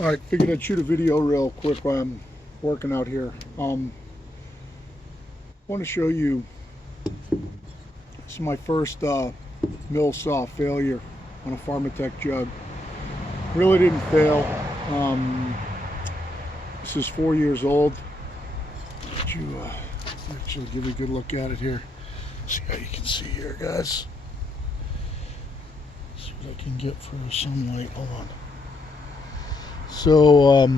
Alright, figured I'd shoot a video real quick while I'm working out here. Want to show you, this is my first mill saw failure on a Pharmatech jug. Really didn't fail. This is 4 years old. Let you actually give you a good look at it here. See how you can see here, guys. See what I can get for some light. Hold on. So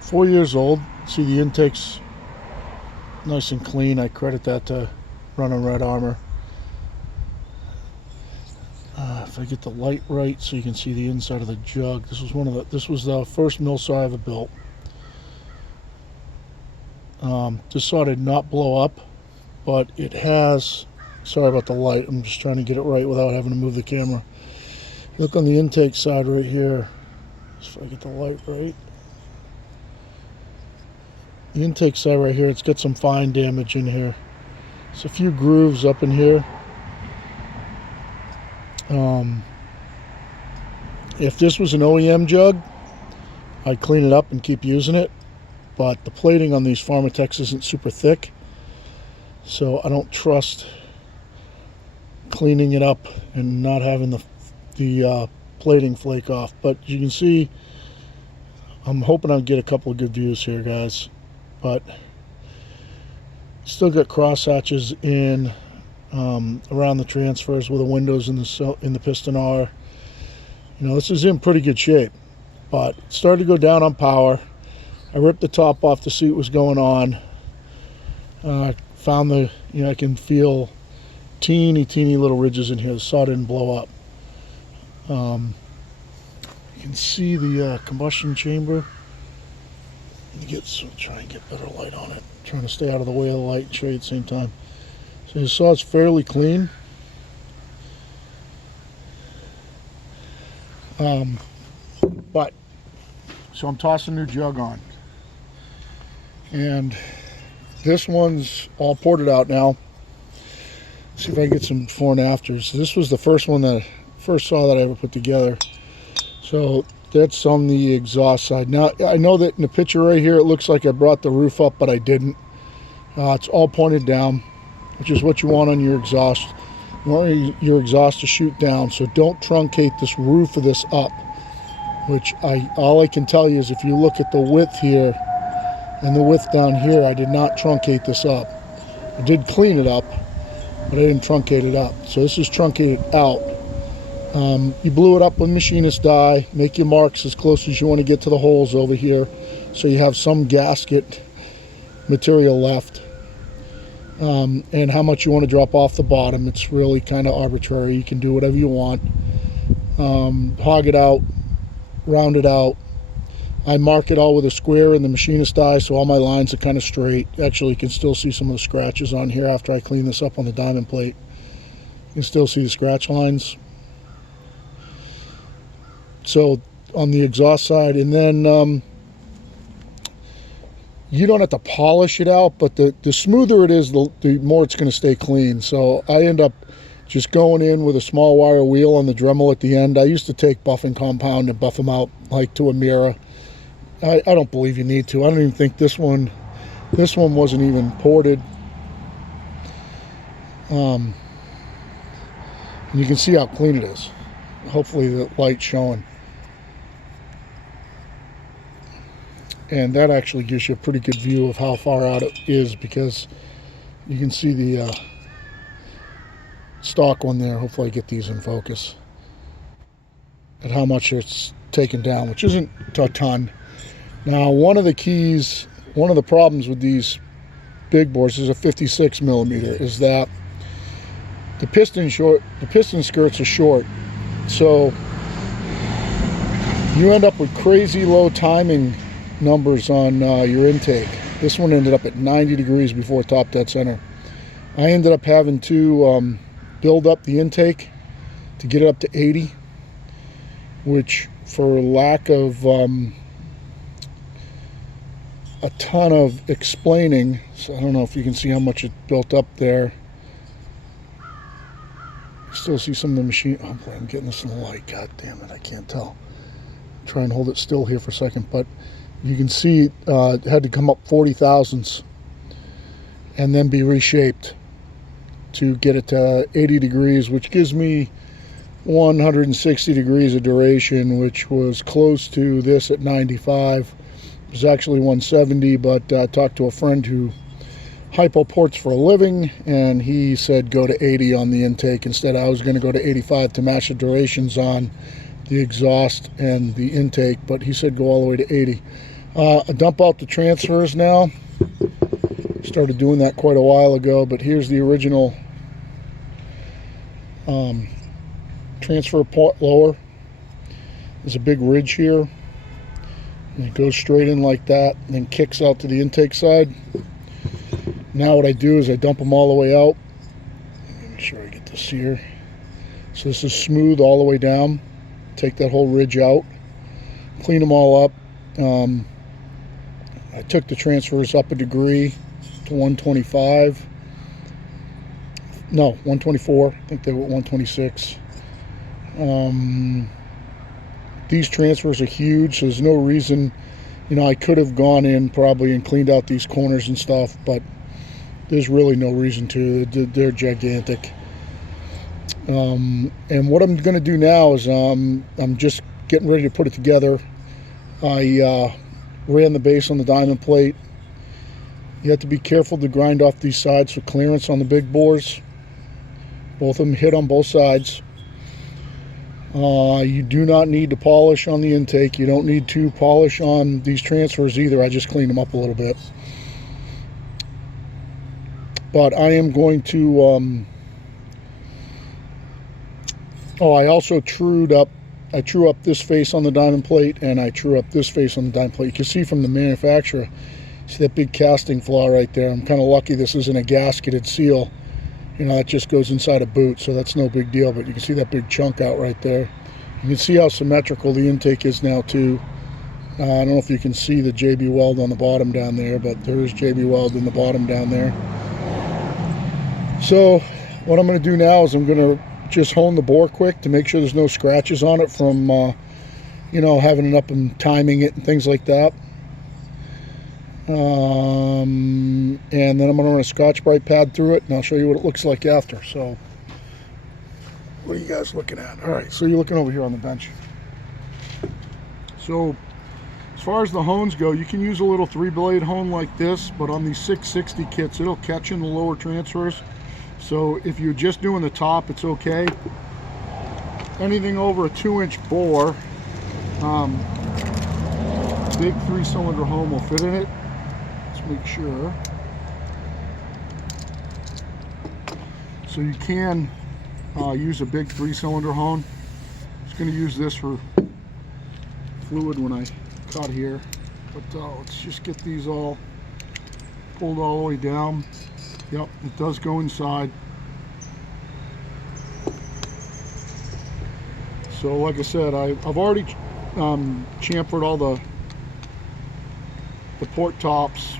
4 years old. See, the intake's nice and clean. I credit that to running Red Armor. If I get the light right so you can see the inside of the jug. This was the first mill saw I ever built. This saw did not blow up, but it has, sorry about the light, I'm just trying to get it right without having to move the camera. Look on the intake side right here. If I get the light right. The intake side right here, it's got some fine damage in here. There's a few grooves up in here. If this was an OEM jug, I'd clean it up and keep using it. But the plating on these Pharmatechs isn't super thick, so I don't trust cleaning it up and not having the plating flake off. But you can see, I'm hoping I'll get a couple of good views here, guys. But still got cross hatches in around the transfers where the windows in the piston are. You know, this is in pretty good shape, but it started to go down on power. I ripped the top off to see what was going on. Found I can feel teeny little ridges in here. The saw didn't blow up. You can see the combustion chamber. Try and get better light on it. I'm trying to stay out of the way of the light and show you at the same time. So you saw it's fairly clean. So I'm tossing a new jug on. And this one's all ported out now. Let's see if I can get some before and afters. This was the first saw that I ever put together. So that's on the exhaust side. Now I know that in the picture right here it looks like I brought the roof up, but I didn't. It's all pointed down, which is what you want on your exhaust. You want your exhaust to shoot down, so don't truncate this roof of this up. Which all I can tell you is if you look at the width here and the width down here, I did not truncate this up. I did clean it up, but I didn't truncate it up. So this is truncated out. You blew it up with machinist die. Make your marks as close as you want to get to the holes over here, so you have some gasket material left. And how much you want to drop off the bottom, it's really kind of arbitrary. You can do whatever you want. Hog it out, round it out. I mark it all with a square in the machinist die, so all my lines are kind of straight. Actually, you can still see some of the scratches on here after I clean this up on the diamond plate. You can still see the scratch lines. So on the exhaust side, and then you don't have to polish it out, but the smoother it is, the more it's going to stay clean. So I end up just going in with a small wire wheel on the Dremel at the end. I used to take buffing compound and buff them out like to a mirror. I don't believe you need to. I don't even think this one wasn't even ported. And you can see how clean it is. Hopefully the light's showing. And that actually gives you a pretty good view of how far out it is, because you can see the stock one there. Hopefully I get these in focus. And how much it's taken down, which isn't a ton. Now, one of the problems with these big bores is a 56 millimeter, is that the piston skirts are short. So you end up with crazy low timing numbers on your intake. This one ended up at 90 degrees before top dead center. I ended up having to build up the intake to get it up to 80, which, for lack of a ton of explaining, so I don't know if you can see how much it built up there. Still see some of the machine. Oh boy, I'm getting this in the light. God damn it, I can't tell. try and hold it still here for a second, but you can see it had to come up 40 thousandths and then be reshaped to get it to 80 degrees, which gives me 160 degrees of duration, which was close to this at 95. It was actually 170, but I talked to a friend who hypoports for a living, and he said go to 80 on the intake. Instead, I was going to go to 85 to match the durations on the exhaust and the intake, but he said go all the way to 80. I dump out the transfers now. Started doing that quite a while ago, but here's the original transfer port lower. There's a big ridge here, and it goes straight in like that and then kicks out to the intake side. Now what I do is I dump them all the way out. Make sure I get this here. So this is smooth all the way down. Take that whole ridge out, clean them all up. I took the transfers up a degree to 125. No, 124. I think they were 126. These transfers are huge, so there's no reason, you know, I could have gone in probably and cleaned out these corners and stuff, but there's really no reason to. They're gigantic. And what I'm going to do now is I'm just getting ready to put it together. I ran the base on the diamond plate. You have to be careful to grind off these sides for clearance on the big bores. Both of them hit on both sides. You do not need to polish on the intake. You don't need to polish on these transfers either. I just cleaned them up a little bit. But I am going to I also trued up. I true up this face on the diamond plate, and I true up this face on the diamond plate. You can see from the manufacturer, see that big casting flaw right there. I'm kind of lucky this isn't a gasketed seal. You know, that just goes inside a boot, so that's no big deal, but you can see that big chunk out right there. You can see how symmetrical the intake is now too. I don't know if you can see the JB Weld on the bottom down there, but there is JB Weld in the bottom down there. So what I'm going to do now is I'm going to just hone the bore quick to make sure there's no scratches on it from you know, having it up and timing it and things like that. And then I'm going to run a Scotch-Brite pad through it, and I'll show you what it looks like after. So what are you guys looking at? All right, so you're looking over here on the bench. So as far as the hones go, you can use a little 3-blade hone like this, but on these 660 kits, it'll catch in the lower transfers. So if you're just doing the top, it's okay. Anything over a 2-inch bore, big 3-cylinder hone will fit in it. Let's make sure. So you can use a big 3-cylinder hone. I'm just going to use this for fluid when I cut here. But let's just get these all pulled all the way down. Yep, it does go inside. So like I said, I've already chamfered all the port tops.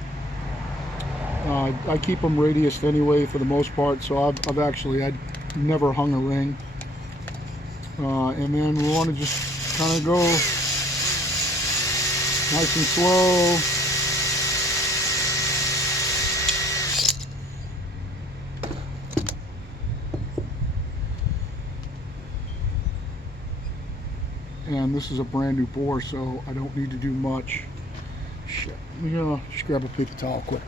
I keep them radiused anyway for the most part, so I've never hung a ring. And then we want to just kind of go nice and slow. And this is a brand new bore, so I don't need to do much. Shit, I'm gonna just grab a paper towel quick.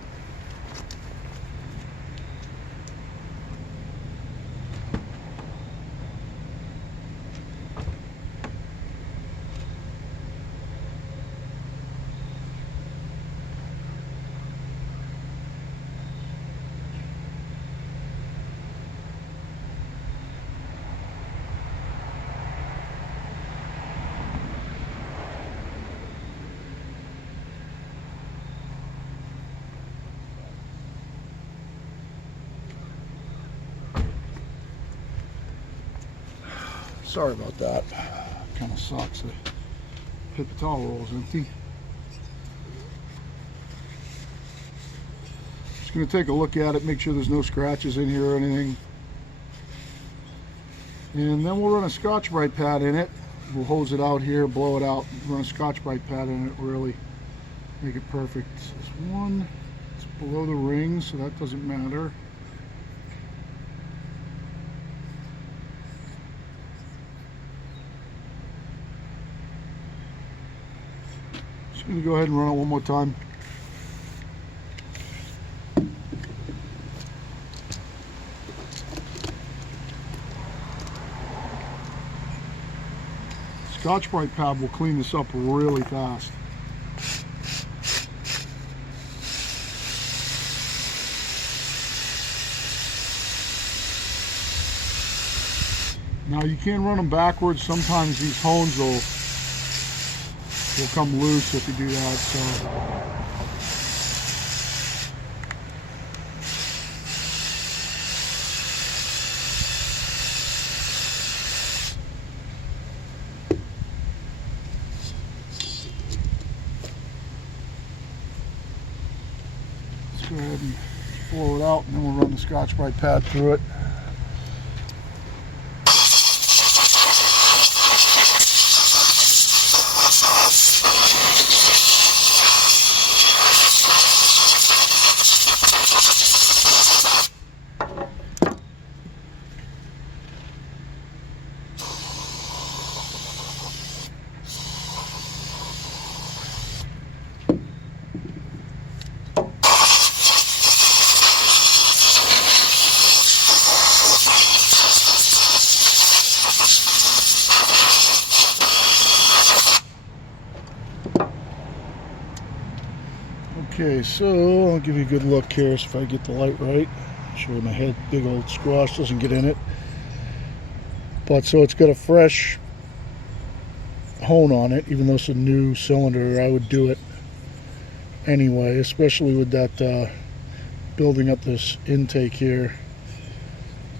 Sorry about that. Kind of sucks. The paper towel roll is empty. Just going to take a look at it, make sure there's no scratches in here or anything. And then we'll run a Scotch-Brite pad in it. we'll hose it out here, blow it out, run a Scotch-Brite pad in it, really make it perfect. This one, it's below the ring, so that doesn't matter. Just going to go ahead and run it one more time. Scotch-Brite pad will clean this up really fast. Now you can run them backwards. Sometimes these hones will come loose if you do that. So. Let's go ahead and blow it out, and then we'll run the Scotch-Brite pad through it. Okay, so I'll give you a good look here, so if I get the light right. Show you my head, big old squash doesn't get in it. But so it's got a fresh hone on it, even though it's a new cylinder. I would do it anyway, especially with that building up this intake here.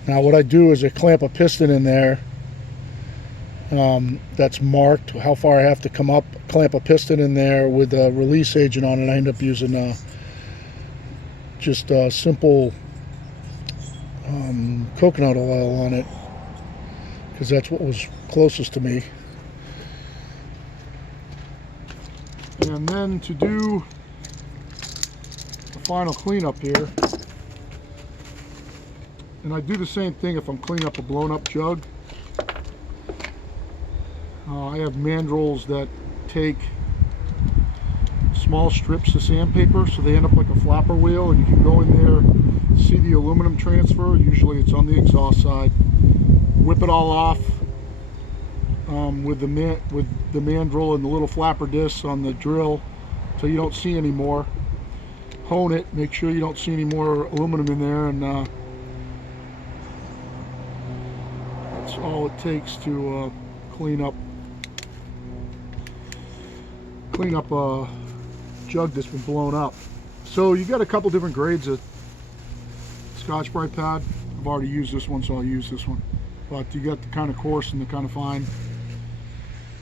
Now what I do is I clamp a piston in there that's marked how far I have to come up, clamp a piston in there with a release agent on it. I end up using just simple coconut oil on it, because that's what was closest to me. And then to do the final cleanup here, and I do the same thing if I'm cleaning up a blown up jug. I have mandrels that take small strips of sandpaper, so they end up like a flapper wheel, and you can go in there, see the aluminum transfer. Usually it's on the exhaust side. Whip it all off with the mandrel and the little flapper discs on the drill, so you don't see any more. Hone it, make sure you don't see any more aluminum in there, and that's all it takes to clean up a jug that's been blown up. So you got a couple different grades of Scotch-Brite pad. I've already used this one, so I'll use this one. But you got the kind of coarse and the kind of fine.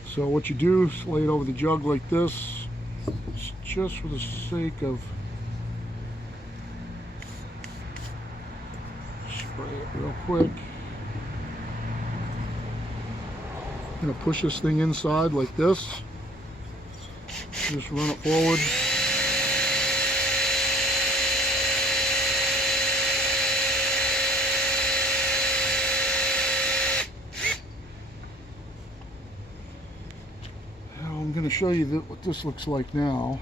So what you do is lay it over the jug like this, just for the sake of spray it real quick. I'm going to push this thing inside like this. Just run it forward. Now I'm going to show you what this looks like now.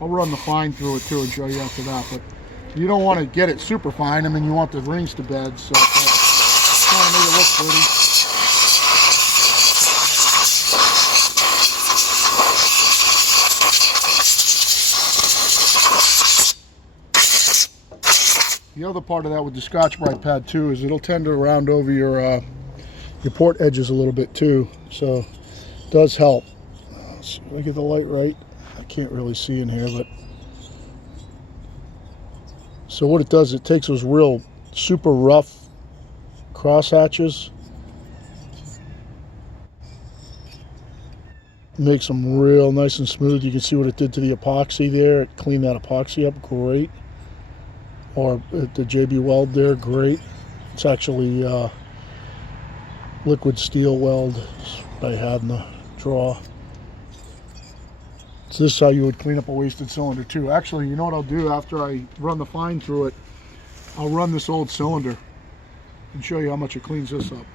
I'll run the fine through it too and show you after that, but you don't want to get it super fine. I mean, you want the rings to bed, so trying to make it look pretty. The other part of that with the Scotch-Brite pad too is it'll tend to round over your port edges a little bit too, so it does help. So if I get the light right, I can't really see in here, but so what it does, it takes those real super rough cross hatches, makes them real nice and smooth. You can see what it did to the epoxy there. It cleaned that epoxy up great. or at the JB Weld there, great. It's actually liquid steel weld I had in the drawer. So this is how you would clean up a wasted cylinder too. Actually, you know what I'll do after I run the fine through it? I'll run this old cylinder and show you how much it cleans this up.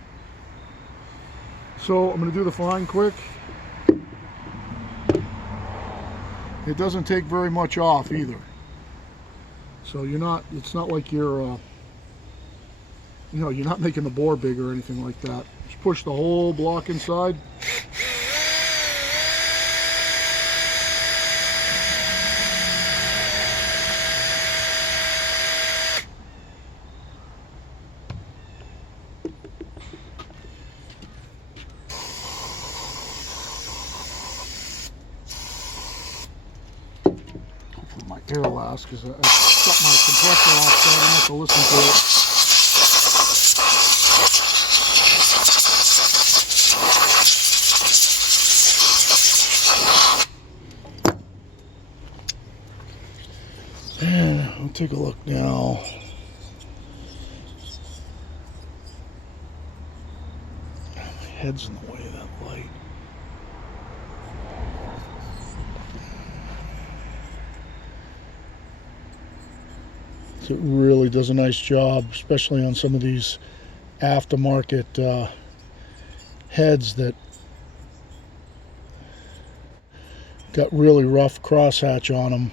So I'm going to do the fine quick. It doesn't take very much off either. So it's not like you're you're not making the bore big or anything like that. Just push the whole block inside. My air last because I shut my compressor off so I don't have to listen to it. And I'll take a look now. My head's in the way of that light. It really does a nice job, especially on some of these aftermarket heads that got really rough crosshatch on them.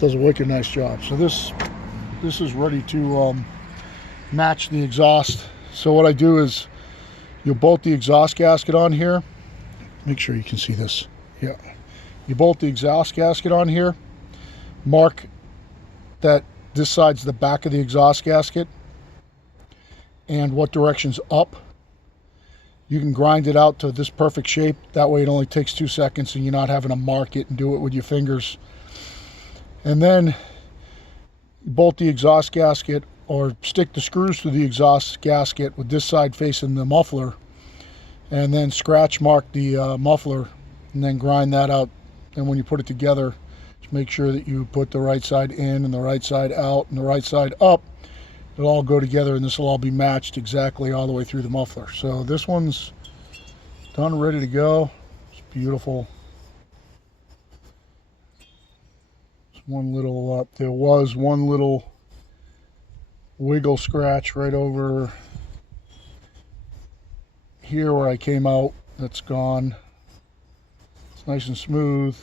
Does a wicked nice job. So this is ready to match the exhaust. So what I do is you'll bolt the exhaust gasket on here. Make sure you can see this. Yeah, you bolt the exhaust gasket on here. Mark that this side's the back of the exhaust gasket and what direction's up. You can grind it out to this perfect shape. That way it only takes 2 seconds and you're not having to mark it and do it with your fingers. And then bolt the exhaust gasket or stick the screws through the exhaust gasket with this side facing the muffler, and then scratch mark the muffler and then grind that out. And when you put it together, make sure that you put the right side in and the right side out and the right side up. It'll all go together and this will all be matched exactly all the way through the muffler. So this one's done, ready to go. It's beautiful. It's one little, there was one little wiggle scratch right over here where I came out. That's gone. It's nice and smooth.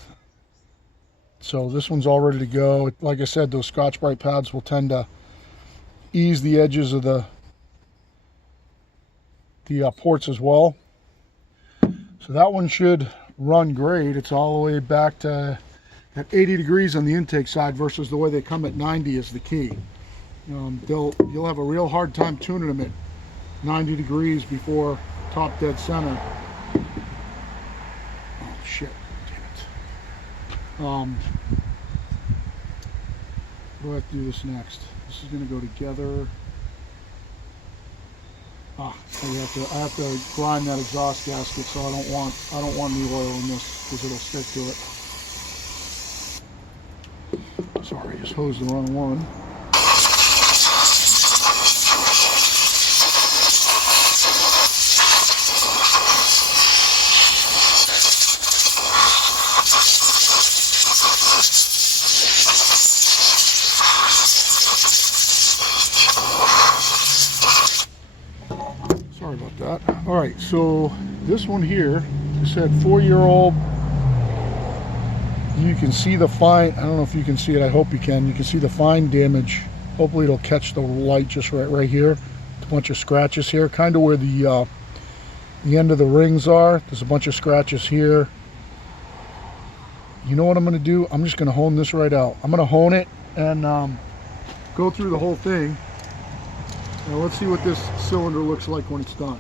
So this one's all ready to go. Like I said, those Scotch-Brite pads will tend to ease the edges of the ports as well. So that one should run great. It's all the way back to at 80 degrees on the intake side versus the way they come at 90 is the key. You'll have a real hard time tuning them at 90 degrees before top dead center. Oh shit. We'll have to do this next. This is going to go together. I have to grind that exhaust gasket, so I don't want any oil in this because it'll stick to it. Sorry, I just hosed the wrong one. Sorry about that. All right, so this one here, I said 4-year-old. You can see the fine, I don't know if you can see it, I hope you can. You can see the fine damage. Hopefully it'll catch the light just right here. A bunch of scratches here, kind of where the end of the rings are. There's a bunch of scratches here. You know what I'm going to do? I'm just going to hone this right out. I'm going to hone it and go through the whole thing. Now let's see what this cylinder looks like when it's done.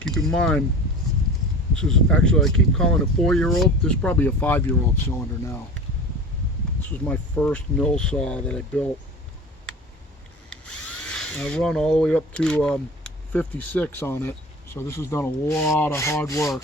Keep in mind, this This is actually, I keep calling it 4-year-old. This is probably a 5-year-old cylinder now. This was my first mill saw that I built. I run all the way up to 56 on it. So this has done a lot of hard work.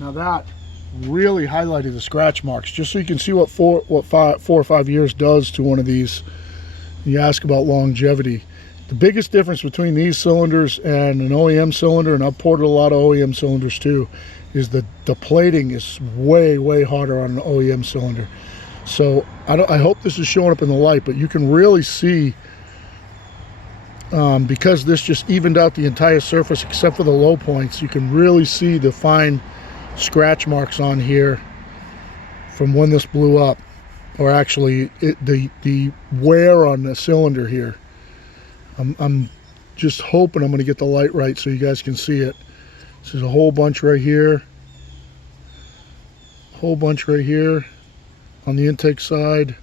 Now that really highlighted the scratch marks, just so you can see what 4 or 5 years does to one of these. You ask about longevity. The biggest difference between these cylinders and an OEM cylinder, and I've ported a lot of OEM cylinders too, is the plating is way harder on an OEM cylinder. So I hope this is showing up in the light, but you can really see, because this just evened out the entire surface except for the low points, you can really see the fine scratch marks on here from when this blew up, or actually the wear on the cylinder here. I'm just hoping I'm going to get the light right so you guys can see it. This is a whole bunch right here, a whole bunch right here on the intake side.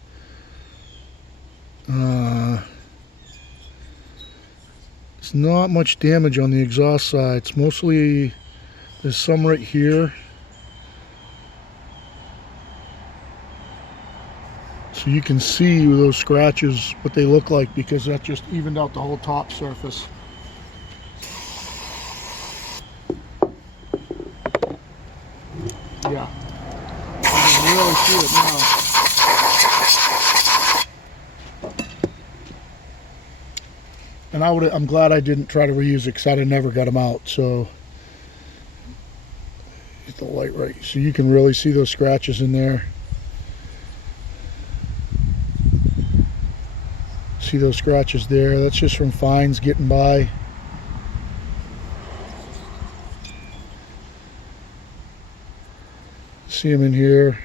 It's not much damage on the exhaust side. It's mostly, there's some right here. So you can see those scratches, what they look like, because that just evened out the whole top surface. Yeah, you can really see it now. And I'm glad I didn't try to reuse it, because I'd have never got them out. So get the light right, so you can really see those scratches in there. See those scratches there? That's just from fines getting by. See them in here.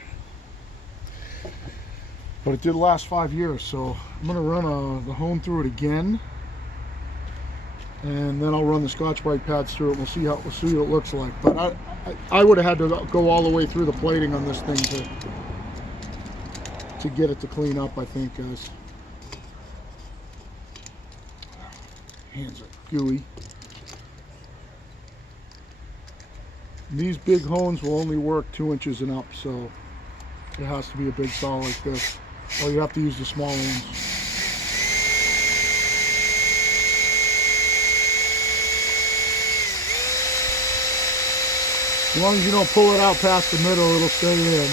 But it did last 5 years, so I'm going to run the hone through it again, and then I'll run the Scotch-Brite pads through it. We'll see what it looks like. But I would have had to go all the way through the plating on this thing to get it to clean up, I think, guys. Hands are gooey. These big hones will only work 2 inches and up, so it has to be a big saw like this, or you have to use the small ones. As long as you don't pull it out past the middle, it'll stay in.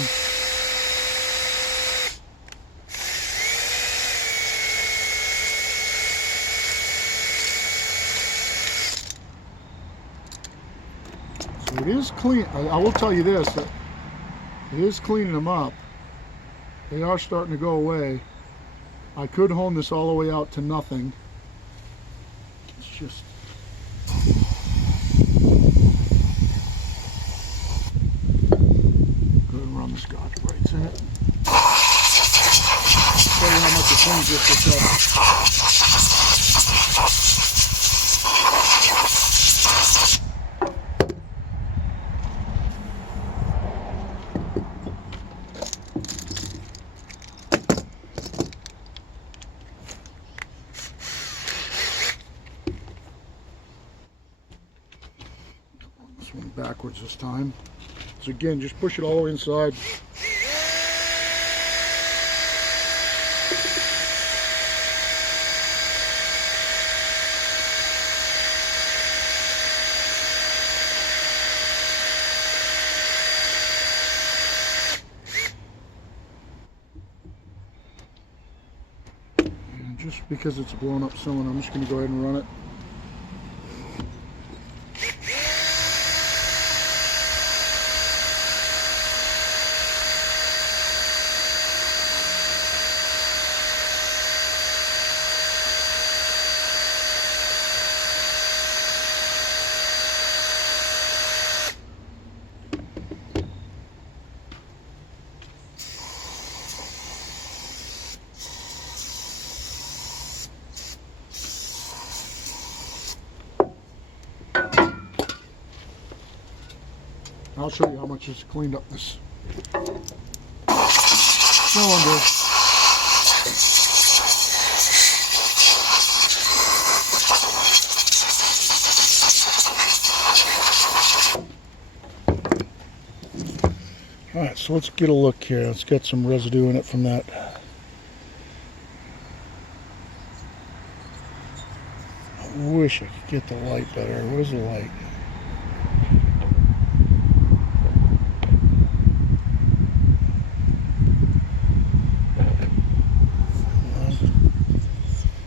It is clean. I will tell you this, that it is cleaning them up. They are starting to go away. I could hone this all the way out to nothing. It's just... Go ahead and run the Scotch-Brites in it. I'll tell you how much it cleans this up. One backwards this time. So again, just push it all the way inside. And just because it's a blown up cylinder, I'm just going to go ahead and run it. I'll show you how much it's cleaned up this cylinder. Alright, so let's get a look here. Let's get some residue in it from that. I wish I could get the light better. Where's the light?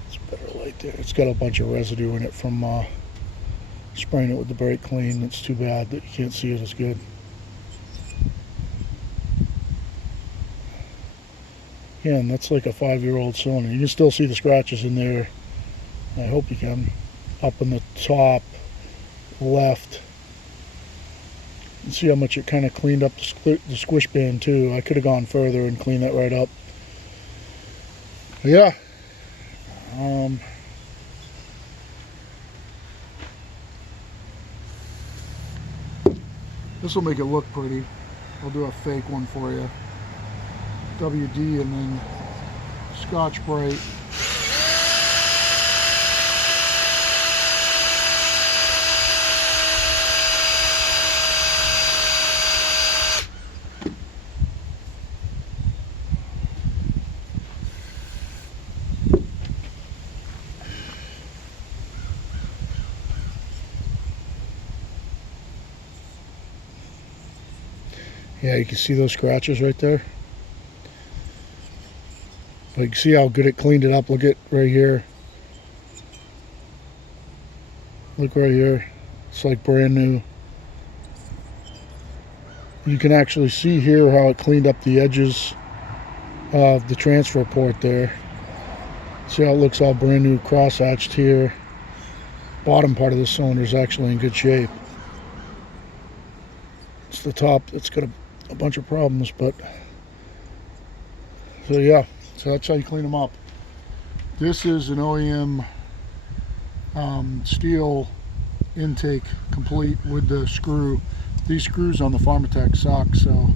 It's a better light there. It's got a bunch of residue in it from spraying it with the brake clean. It's too bad that you can't see it as good. Again, that's like a 5-year-old cylinder. You can still see the scratches in there. I hope you can. Up in the top left. You can see how much it kind of cleaned up the squish band too. I could have gone further and cleaned that right up. But yeah. This will make it look pretty. I'll do a fake one for you. WD and then Scotch-Brite. Yeah, you can see those scratches right there. But you can see how good it cleaned it up. Look at right here. Look right here. It's like brand new. You can actually see here how it cleaned up the edges of the transfer port there. See how it looks all brand new, cross-hatched here. Bottom part of the cylinder is actually in good shape. It's the top that's got a bunch of problems, but so yeah. So that's how you clean them up. This is an OEM steel intake complete with the screw. These screws on the Pharmatech suck, so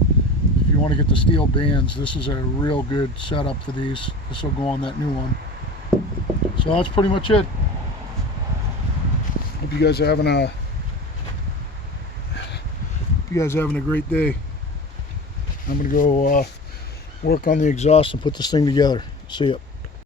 if you want to get the steel bands, this is a real good setup for these. This will go on that new one. So that's pretty much it. Hope you guys are having a great day. I'm gonna go work on the exhaust and put this thing together. See ya.